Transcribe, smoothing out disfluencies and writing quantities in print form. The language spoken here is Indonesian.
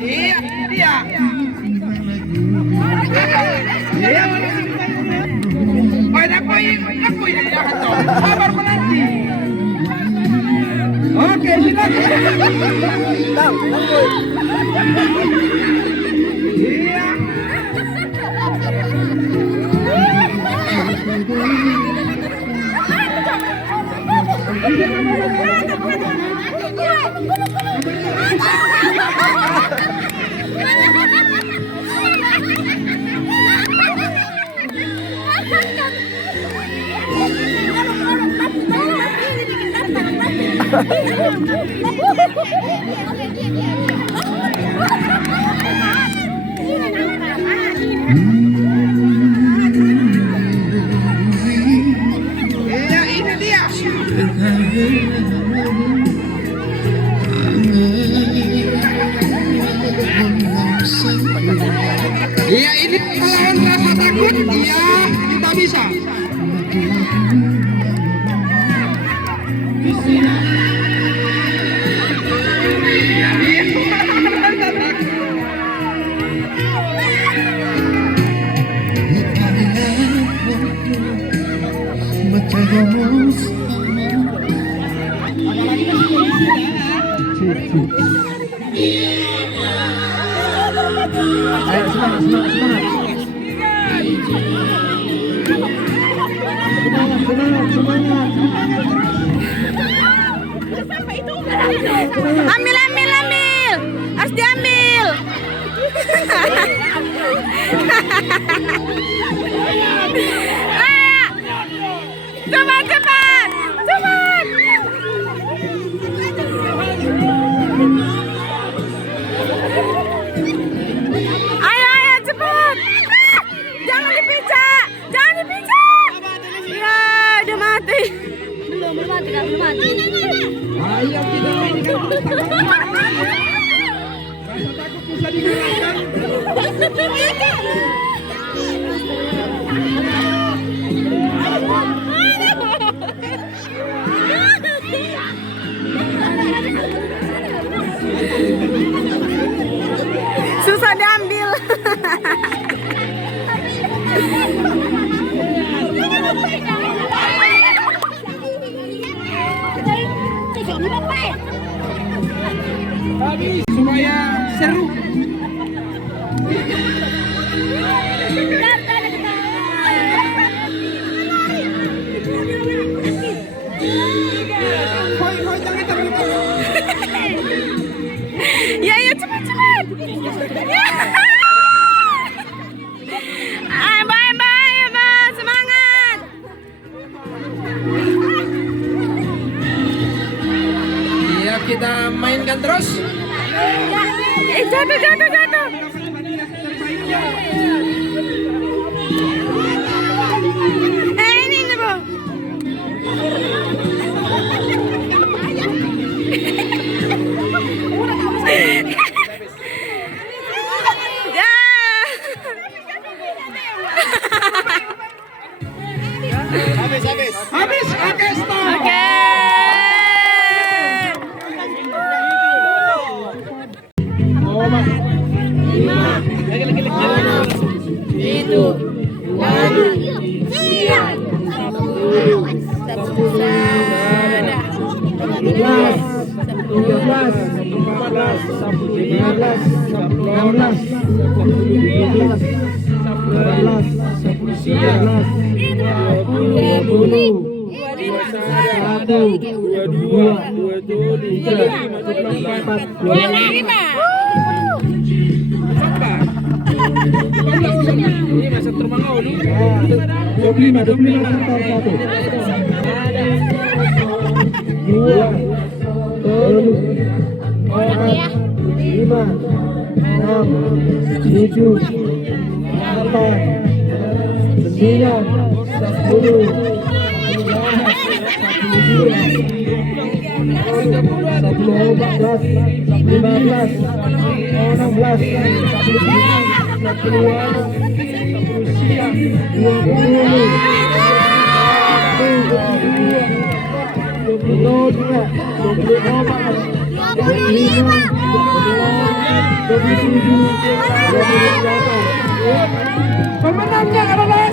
Iya, dia. Aku ini jangan tahu. Sabar menanti. Oke, silakan. Iya. Iya, ini dia. Iya, ini melawan rasa takut. Iya, kita bisa. Ayo semangat, semangat, semangat. Ambil, ambil, ambil. Harus diambil. Cepat, cepat, cepat. Ayo, ayo, cepat. Jangan dipijak, jangan dipijak. Ya, udah mati. Belum mati, belum mati. Ayo kita mainkan. Rasa takut bisa digunakan. Susah diambil. Habis supaya seru. Ya, ya, cepat, cepat. Ya. Ayo, bye, bye, bye. Semangat. Iya, kita mainkan terus. Jatuh, jatuh, jatuh. Ini Bu. Ya. Habis, oke, stop. Oke. Oh, Mas. 25 Pemenangnya adalah